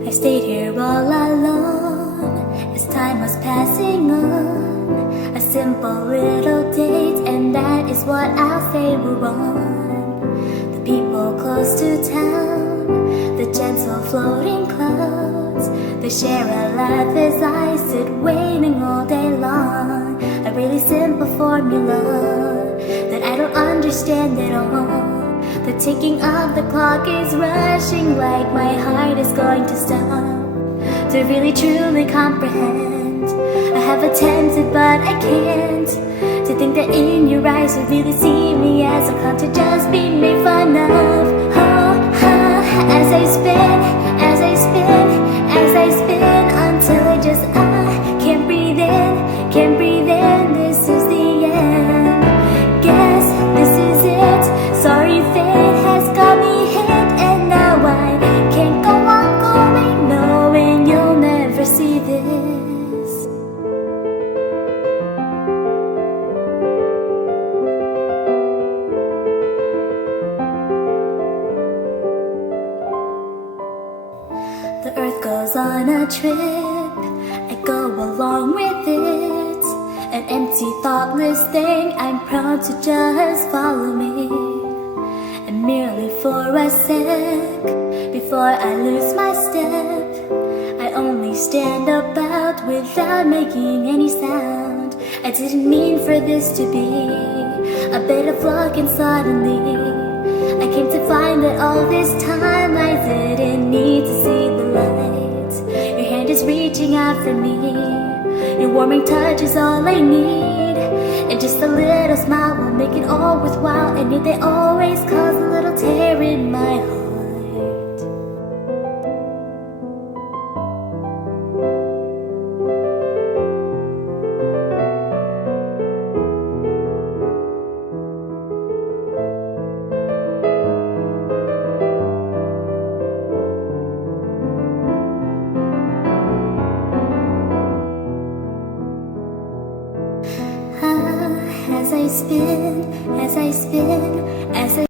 I stayed here all alone as time was passing on. A simple little date, and that is what I'll say we're on. The people close to town, the gentle floating clouds, they share a laugh as I sit waiting all day long. A really simple formula that I don't understand at all. The ticking of the clock is rushing like my heart is going to stop. To really truly comprehend, I have attempted but I can't. To think that in your eyes you really see me as a clown to just be made fun of. As I spin, as I spin, as I spin, until I just can't breathe in, can't breathe in. This is the end. Guess this is it. Sorry, fate has got me hit, and now I can't go on going, knowing you'll never see this. The earth goes on a trip, I go along with it. An empty, thoughtless thing, I'm proud to just follow me. And merely for a sec, before I lose my step, I only stand about without making any sound. I didn't mean for this to be a bit of luck, and suddenly I came to find that all this time I didn't need to see the light. Your hand is reaching out for me, your warming touch is all I need. And just a little smile will make it all worthwhile. And yet they always cause a little tear in my heart. As I spin, as I spin, as I